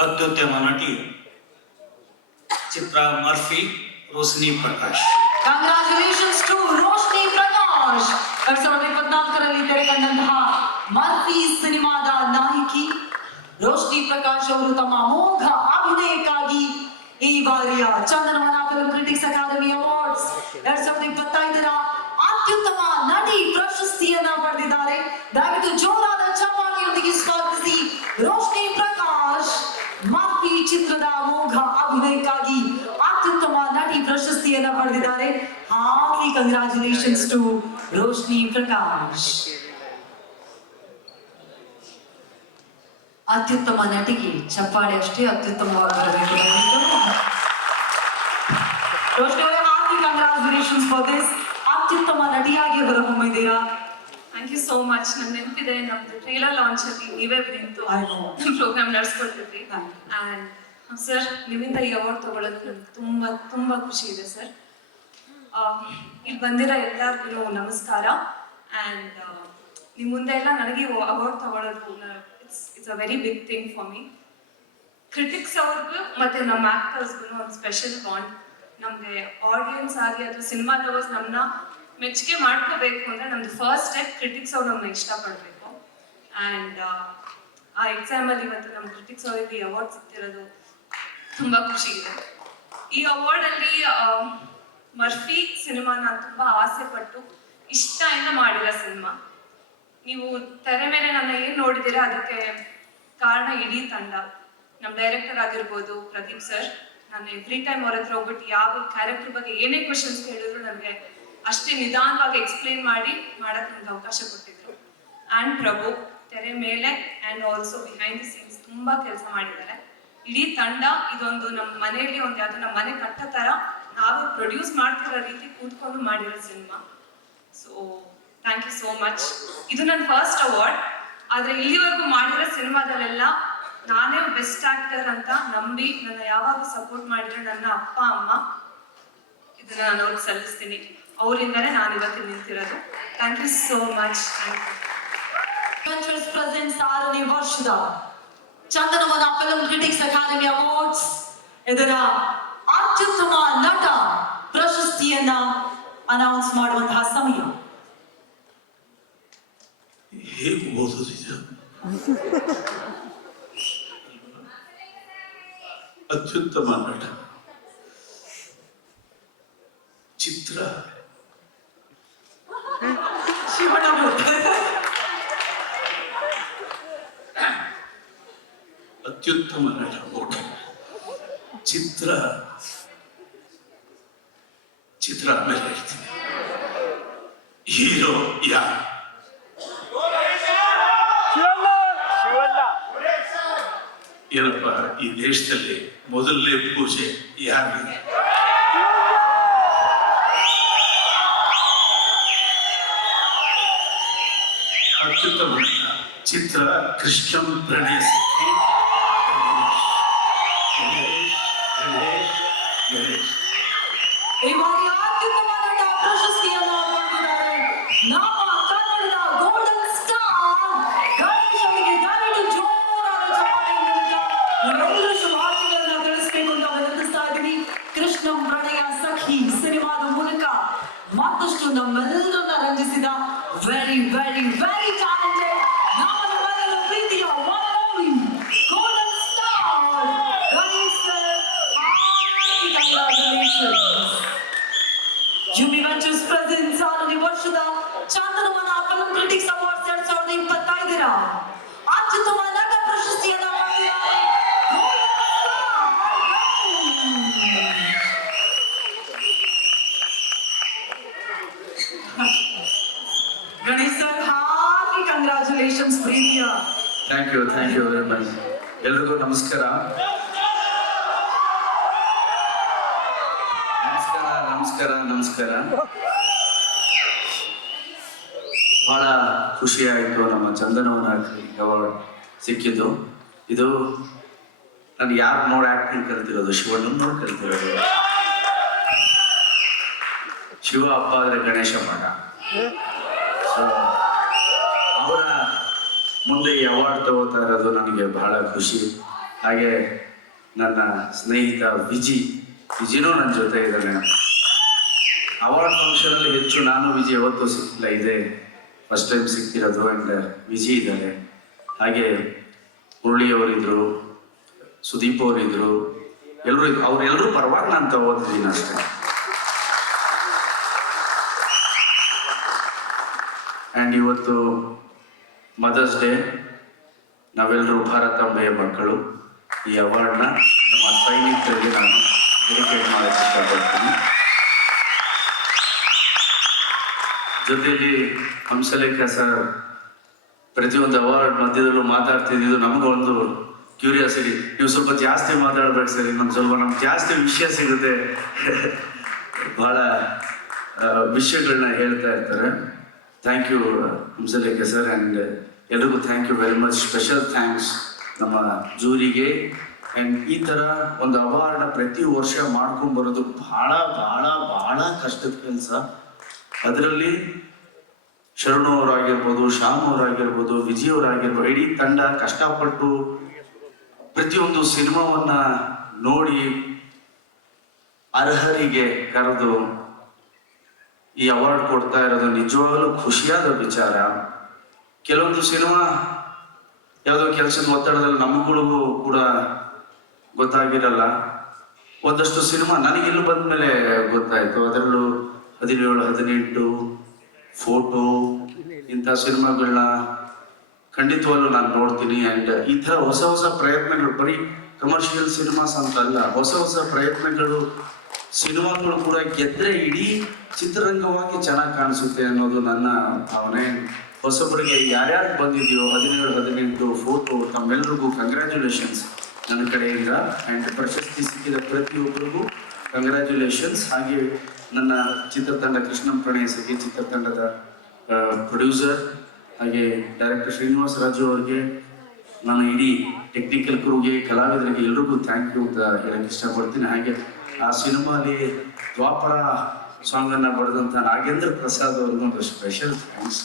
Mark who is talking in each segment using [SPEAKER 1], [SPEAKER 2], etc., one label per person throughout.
[SPEAKER 1] ಅತ್ಯುತ್ತಮ ನಟಿ ಚಿತ್ರಾ Murphy Roshni Prakash
[SPEAKER 2] congratulations to Roshni Prakash ಎರಡ್ ಸಾವಿರದ ಇಪ್ಪತ್ನಾಲ್ಕರಲ್ಲಿ ತೆರೆ ಕಂಡಂತಹ ಮರ್ಫಿ ಸಿನಿಮಾದ ನಾಯಕಿ ರೋಶ್ನಿ ಪ್ರಕಾಶ್ ಅವರು ತಮ್ಮ ಅಮೋಘ ಅಭಿನಯಕ್ಕಾಗಿ ಈ ಬಾರಿಯ Chandanavana film critics academy awards ಎರಡ್ ಸಾವಿರದ ಇಪ್ಪತ್ತೈದರ ಅತ್ಯುತ್ತಮ ನಟಿ ಪ್ರಶಸ್ತಿಯನ್ನ ಪಡೆದಿದ್ದಾರೆ ದಯವಿಟ್ಟು ಜೋರಾದ ಚಪ್ಪಾಳೆಯೊಂದಿಗೆ ಸ್ವಾಗತಿಸಿ ರೋಶ್ನಿ ಪ್ರಕಾಶ್ ಪ್ರಶಸ್ತಿಯನ್ನ ಪಡೆದಿದ್ದಾರೆ heartly congratulations to Roshni Prakash ಅತ್ಯುತ್ತಮ ನಟಿಗೆ ಚಪ್ಪಾಳೆ ಅಷ್ಟೇ ಅತ್ಯುತ್ತಮವಾಗಿ ಬರಬೇಕು ರೋಶ್ನಿ ಅವರೇ ಹಾರ್ಟ್ಲಿ ಕಂಗ್ರಾಚುಲೇಷನ್ಸ್ ಫಾರ್ ದಿಸ್ ಅತ್ಯುತ್ತಮ ನಟಿಯಾಗಿ ಹೊರಹೊಮ್ಮಿದ್ದೀರಾ
[SPEAKER 3] ಥ್ಯಾಂಕ್ ಯು ಸೋ ಮಚ್ ನನ್ ನೆನಪಿದೆ ನಮ್ದು ಟ್ರೇಲರ್ ಲಾಂಚ್ ಅಲ್ಲಿ ನೀವೇ ನಿಂತು
[SPEAKER 2] I know.
[SPEAKER 3] ಪ್ರೋಗ್ರಾಮ್ ನಡೆಸ್ಕೊಡ್ತಿದ್ರಿ
[SPEAKER 2] Thank
[SPEAKER 3] ಅಂಡ್ ಸರ್ ನಿಮ್ಮಿಂದ ಈ ಅವಾರ್ಡ್ ತಗೊಳ್ಳೋದು ನಮ್ಗೆ ತುಂಬಾ ತುಂಬಾ ಖುಷಿ ಇದೆ ಸರ್ ಇಲ್ಲಿ ಬಂದಿರೋ ಎಲ್ಲರಿಗೂ ನಮಸ್ಕಾರ. ಅಂಡ್ ನಿಮ್ಮ ಮುಂದೆ ಎಲ್ಲ ನನಗೆ ಅವಾರ್ಡ್ ತಗೊಳ್ಳೋದು it's it's a very big thing for me critics ಅವ್ರಿಗೂ ಮತ್ತೆ ನಮ್ಮ ಆ್ಯಕ್ಟರ್ಸ್ಗೂ ಒಂದು ಸ್ಪೆಷಲ್ ಬಾಂಡ್ ನಮಗೆ ಆಡಿಯನ್ಸ್ ಆಗಿ ಅಥವಾ ಸಿನಿಮಾ ಲವರ್ಸ್ ನಮ್ಮನ್ನ ಮೆಚ್ಚುಗೆ ಮಾಡ್ಕೋಬೇಕು ಅಂದ್ರೆ ನಮ್ದು ಫಸ್ಟ್ ಸ್ಟೆಪ್ ಕ್ರಿಟಿಕ್ಸ್ ಅವ್ರು ನಮ್ಮನ್ನ ಇಷ್ಟಪಡಬೇಕು. ಆ್ಯಂಡ್ ಆ ಎಕ್ಸಾಮಲ್ಲಿ ಇವತ್ತು ನಮ್ಮ ಕ್ರಿಟಿಕ್ಸ್ ಅವರಿಗೆ ಅವಾರ್ಡ್ ಸಿಗ್ತಿರೋದು ತುಂಬ ಖುಷಿ ಇದೆ. ಈ ಅವಾರ್ಡಲ್ಲಿ ಮರ್ಫಿ ಸಿನಿಮಾ ನಾನು ತುಂಬಾ ಆಸೆ ಪಟ್ಟು ಇಷ್ಟದಿಂದ ಮಾಡಿರೋ ಸಿನಿಮಾ ನೀವು ತೆರೆ ಮೇಲೆ ನನ್ನ ಏನ್ ನೋಡಿದಿರಾ ಅದಕ್ಕೆ ಕಾರಣ ಇಡೀ ತಂಡ. ನಮ್ಮ ಡೈರೆಕ್ಟರ್ ಆಗಿರ್ಬೋದು ಪ್ರದೀಪ್ ಸರ್ ನಾನು ಎವ್ರಿ ಟೈಮ್ ಅವ್ರ ಹತ್ರ ಹೋಗ್ಬಿಟ್ಟು ಯಾವ ಕ್ಯಾರೆಕ್ಟರ್ ಬಗ್ಗೆ ಏನೇ ಕ್ವಶನ್ಸ್ ಕೇಳಿದ್ರು ನನಗೆ ಅಷ್ಟೇ ನಿಧಾನವಾಗಿ ಎಕ್ಸ್ಪ್ಲೇನ್ ಮಾಡಿ ಮಾಡಕ್ ನಮ್ಗೆ ಅವಕಾಶ ಕೊಟ್ಟಿದ್ರು. ಆ್ಯಂಡ್ ಪ್ರಭು, ತೆರೆ ಮೇಲೆ and also behind the scenes ತುಂಬಾ ಕೆಲಸ ಮಾಡಿದ್ದಾರೆ. ಇಡೀ ತಂಡ ಇದೊಂದು ನಮ್ಮ ಮನೆಯಲ್ಲಿ ಒಂದು ಯಾವ್ದು ನಮ್ಮ ಮನೆ ಕಟ್ಟೋ ಥರ ನಾವೇ ಪ್ರೊಡ್ಯೂಸ್ ಮಾಡ್ತಿರೋ ರೀತಿ ಕೂತ್ಕೊಂಡು ಮಾಡಿರೋ cinema. So thank you so much ಇದು ನನ್ನ ಫಸ್ಟ್ ಅವಾರ್ಡ್ ಆದ್ರೆ ಇಲ್ಲಿವರೆಗೂ ಮಾಡಿರೋ ಸಿನಿಮಾದಲ್ಲೆಲ್ಲ ನಾನೇ ಬೆಸ್ಟ್ ಆಕ್ಟರ್ ಅಂತ ನಂಬಿ ನನ್ನ ಯಾವಾಗ ಸಪೋರ್ಟ್ ಮಾಡಿರೋ ನನ್ನ ಅಪ್ಪ, ಅಮ್ಮ, ಇದನ್ನ ನಾನು ಅವ್ರಿಗೆ ಸಲ್ಲಿಸ್ತೀನಿ. ಅವರಿಂದಲೇ ನಾನು ಇವತ್ತು ನಿಂತಿರೋದು. Thank you so much thank you
[SPEAKER 2] presents ಆರನೇ ವರ್ಷದ Chandanavana film critics academy awards ಇದರ ಅತ್ಯುತ್ತಮ ನಟ ಪ್ರಶಸ್ತಿಯನ್ನ ಅನೌನ್ಸ್ ಮಾಡುವಂತಹ ಸಮಯ.
[SPEAKER 1] ಅತ್ಯುತ್ತಮ ನಟ. ಚಿತ್ರ
[SPEAKER 2] ಶಿವಣ್ಣ ಬರ್ತಾರೆ.
[SPEAKER 1] ಅತ್ಯುತ್ತಮ ನಟ ಓಟ ಚಿತ್ರ ಚಿತ್ರ ಆಮೇಲೆ ಹೇಳ್ತೀನಿ. ಹೀರೋ ಯಾ ಏನಪ್ಪ ಈ ದೇಶದಲ್ಲಿ ಮೊದಲನೇ ಪೂಜೆ ಯಾರಿಗೆ ಅತ್ಯುತ್ತಮ. ಚಿತ್ರ ಕೃಷ್ಣಂ ಪ್ರಣೇಶ್ ಗಣೇಶ್ ಗಣೇಶ್ ಗಣೇಶ್
[SPEAKER 2] ಈ ಬಾರಿ ಅತ್ಯುತ್ತಮ ನಟ ಪ್ರಶಸ್ತಿಯನ್ನ ಪಡೆದಿದ್ದಾರೆ ನಮ್ಮ ಕನ್ನಡದ ಗೋಲ್ಡನ್ ಸ್ಟಾರ್ ಗಣೇಶ್ ಅವರಿಗೆ ದಯವಿಟ್ಟು ಜೋರಾದ ಚಪ್ಪಾಳೆ ಮೂಲಕ ನಮ್ಮೆಲ್ಲರ ಶುಭಾಶಯಗಳನ್ನ ತಿಳಿಸಬೇಕು ಅಂತ ವಿನಂತಿಸ್ತಾ ಇದ್ದೀನಿ ಕೃಷ್ಣಂ ಪ್ರಣಯ ಸಖಿ ಸಿನಿಮಾದ ಮೂಲಕ ಮತ್ತಷ್ಟು ನಮ್ಮೆಲ್ಲರನ್ನ ರಂಜಿಸಿದ very very very talented sir ಪ್ರೀತಿಯ
[SPEAKER 4] thank you thank you very much ಎಲ್ರಿಗೂ ನಮಸ್ಕಾರ. ನಮಸ್ಕಾರ ನಮಸ್ಕಾರ ನಮಸ್ಕಾರ. ಬಹಳ ಖುಷಿ ಆಯಿತು ನಮ್ಮ ಚಂದನವನ ಅವಾರ್ಡ್ ಸಿಕ್ಕಿದ್ದು. ಇದು ನಾನು ಯಾರು ನೋಡಿ ಆಕ್ಟಿಂಗ್ ಕಲ್ತಿರೋದು? ಶಿವಣ್ಣ ನೋಡಿ ಕಲ್ತಿರೋದು? ಶಿವ ಅಪ್ಪ ಆದರೆ ಗಣೇಶ ಮಠ. ಸೊ ಅವರ ಮುಂದೆ ಈ ಅವಾರ್ಡ್ ತಗೋತಾ ಇರೋದು ನನಗೆ ಬಹಳ ಖುಷಿ. ಹಾಗೆ ನನ್ನ ಸ್ನೇಹಿತ ವಿಜಿ ವಿಜಿನೂ ನನ್ನ ಜೊತೆ ಇದ್ದಾನೆ. ಅವಾರ್ಡ್ ಫಂಕ್ಷನಲ್ಲಿ ಹೆಚ್ಚು ನಾನು ವಿಜಿ ಯಾವತ್ತೂ ಸಿಕ್ಕಿಲ್ಲ. ಇದೆ ಫಸ್ಟ್ ಟೈಮ್ ಸಿಕ್ಕಿರೋದು ಅಂಡ್ ವಿಜಿ ಇದ್ದಾರೆ. ಹಾಗೆ ಮುರಳಿ ಅವರಿದ್ರು ಸುದೀಪ್ ಅವರಿದ್ರು ಎಲ್ಲರೂ ಅವ್ರೆಲ್ಲರೂ ಪರವಾಗಿ ನಾನು ತಗೋತಿದ್ದೀನಿ ಅಷ್ಟೇ. ಆ್ಯಂಡ್ ಇವತ್ತು ಮದರ್ಸ್ ಡೇ ನಾವೆಲ್ಲರೂ ಭಾರತಾಂಬೆಯ ಮಕ್ಕಳು. ಈ ಅವಾರ್ಡ್ನ ನಮ್ಮ ಸೈನಿಕರಿಗೆ ನಾನು ಡೆಡಿಕೇಟ್ ಮಾಡೋಕ್ಕೆ ಇಷ್ಟಪಡ್ತೀನಿ. ಜೊತೆಯಲ್ಲಿ ಹಂಸಲೇಖ ಸರ್, ಪ್ರತಿಯೊಂದು ಅವಾರ್ಡ್ ಮಧ್ಯದಲ್ಲೂ ಮಾತಾಡ್ತಿದ್ದು ನಮಗೊಂದು ಕ್ಯೂರಿಯಾಸಿಟಿ ನೀವು ಸ್ವಲ್ಪ ಜಾಸ್ತಿ ಮಾತಾಡ್ಬೇಕು ಸರ್, ಇನ್ನೊಂದು ಸ್ವಲ್ಪ ನಮ್ಗೆ ಜಾಸ್ತಿ ವಿಷಯ ಸಿಗುತ್ತೆ. ಬಹಳ ವಿಷಯಗಳನ್ನ ಹೇಳ್ತಾ ಇರ್ತಾರೆ. Thank you Hamsalekha sir and ಎಲ್ರಿಗೂ thank you very much special thanks ನಮ್ಮ ಜೂರಿಗೆ. ಆ್ಯಂಡ್ ಈ ಥರ ಒಂದು ಅವಾರ್ಡ್ನ ಪ್ರತಿ ವರ್ಷ ಮಾಡ್ಕೊಂಡು ಬರೋದು ಭಾಳ ಭಾಳ ಭಾಳ ಕಷ್ಟದ ಕೆಲಸ. ಅದರಲ್ಲಿ ಶರಣು ಅವರಾಗಿರ್ಬೋದು, ಶ್ಯಾಮ್ ಅವರಾಗಿರ್ಬೋದು ವಿಜಯ್ ಇಡೀ ತಂಡ ಕಷ್ಟಪಟ್ಟು ಪ್ರತಿಯೊಂದು ಸಿನಿಮಾವನ್ನ ನೋಡಿ ಅರ್ಹರಿಗೆ ಕರೆದು ಈ ಅವಾರ್ಡ್ ಕೊಡ್ತಾ ಇರೋದು ನಿಜವಾಗಲೂ ಖುಷಿಯಾದ ವಿಚಾರ. ಕೆಲವೊಂದು ಸಿನಿಮಾ ಯಾವುದೋ ಕೆಲಸದ ಒತ್ತಡದಲ್ಲಿ ನಮಗೂ ಕೂಡ ಗೊತ್ತಾಗಿರಲ್ಲ. ಒಂದಷ್ಟು ಸಿನಿಮಾ ನನಗಿಲ್ಲಿ ಬಂದ್ಮೇಲೆ ಗೊತ್ತಾಯಿತು. ಅದರಲ್ಲೂ ಹದಿನೇಳು, ಹದಿನೆಂಟು ಫೋಟೋ ಇಂಥ ಸಿನಿಮಾಗಳನ್ನ ಖಂಡಿತವಾಗ್ಲೂ ನಾನು ನೋಡ್ತೀನಿ ಆ್ಯಂಡ್ ಈ ಥರ ಹೊಸ ಹೊಸ ಪ್ರಯತ್ನಗಳು. ಬರೀ ಕಮರ್ಷಿಯಲ್ ಸಿನಿಮಾಸ್ ಅಂತ ಅಲ್ಲ ಹೊಸ ಹೊಸ ಪ್ರಯತ್ನಗಳು ಸಿನಿಮಾಗಳು ಕೂಡ ಗೆದ್ರೆ ಇಡೀ ಚಿತ್ರರಂಗವಾಗಿ ಚೆನ್ನಾಗಿ ಕಾಣಿಸುತ್ತೆ ಅನ್ನೋದು ನನ್ನ ಭಾವನೆ. ಹೊಸಬರಿಗೆ ಯಾರ್ಯಾರು ಬಂದಿದೆಯೋ ಹದಿನೇಳು, ಹದಿನೆಂಟು ಫೋಟೋ ತಮ್ಮೆಲ್ಲರಿಗೂ ಕಂಗ್ರ್ಯಾಚುಲೇಷನ್ಸ್ ನನ್ನ ಕಡೆಯಿಂದ. ಆ್ಯಂಡ್ ಪ್ರಶಸ್ತಿ ಸಿಕ್ಕಿದ ಪ್ರತಿಯೊಬ್ಬರಿಗೂ ಕಂಗ್ರ್ಯಾಚುಲೇಷನ್ಸ್ ಹಾಗೆ ನನ್ನ ಚಿತ್ರತಂಡ ಕೃಷ್ಣಂ ಪ್ರಣಯಸಿಗೆ ಚಿತ್ರತಂಡದ ಪ್ರೊಡ್ಯೂಸರ್ ಹಾಗೆ ಡೈರೆಕ್ಟರ್ ಶ್ರೀನಿವಾಸ ರಾಜು ಅವರಿಗೆ ನಾನು ಇಡೀ ಟೆಕ್ನಿಕಲ್ ಕ್ರೂಗೆ ಕಲಾವಿದರಿಗೆ ಎಲ್ರಿಗೂ ಥ್ಯಾಂಕ್ ಯು ಅಂತ ಹೇಳಕ್ಕೆ ಇಷ್ಟಪಡ್ತೀನಿ. ಹಾಗೆ ಆ ಸಿನಿಮಾಲಿ ದ್ವಾಪರ ಸಾಂಗ್ ಅನ್ನ ಬರೆದಂತ ನಾಗೇಂದ್ರ ಪ್ರಸಾದ್ ಅವ್ರಿಗೂ ಒಂದು ಸ್ಪೆಷಲ್ ಥ್ಯಾಂಕ್ಸ್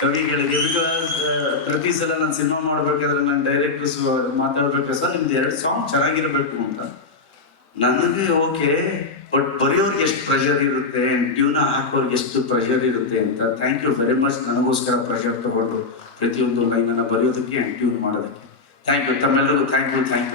[SPEAKER 4] ಕವಿಗಳಿಗೆ ಪ್ರತಿ ಸಲ ನಾನು ಸಿನಿಮಾ ಮಾಡ್ಬೇಕಾದ್ರೆ ನಾನು ಡೈರೆಕ್ಟರ್ಸ್ ಮಾತಾಡ್ಬೇಕು ಸರ್ ನಿಮ್ದು ಎರಡು ಸಾಂಗ್ ಚೆನ್ನಾಗಿರ್ಬೇಕು ಅಂತ. ನನಗೆ ಓಕೆ, ಬಟ್ ಬರೆಯೋರ್ಗೆ ಎಷ್ಟು ಪ್ರೆಷರ್ ಇರುತ್ತೆ ಟ್ಯೂನ ಹಾಕೋರ್ಗೆ ಎಷ್ಟು ಪ್ರೆಷರ್ ಇರುತ್ತೆ ಅಂತ. ಥ್ಯಾಂಕ್ ಯು ವೆರಿ ಮಚ್ ನನಗೋಸ್ಕರ ಪ್ರೆಷರ್ ತಗೊಂಡು ಪ್ರತಿಯೊಂದು ಲೈನನ್ನು ಬರೆಯೋದಕ್ಕೆ ಆ್ಯಂಡ್ ಟ್ಯೂನ್ ಮಾಡೋದಕ್ಕೆ. ಥ್ಯಾಂಕ್ ಯು ತಮ್ಮೆಲ್ಲರಿಗೂ ಥ್ಯಾಂಕ್ ಯು ಥ್ಯಾಂಕ್ ಯು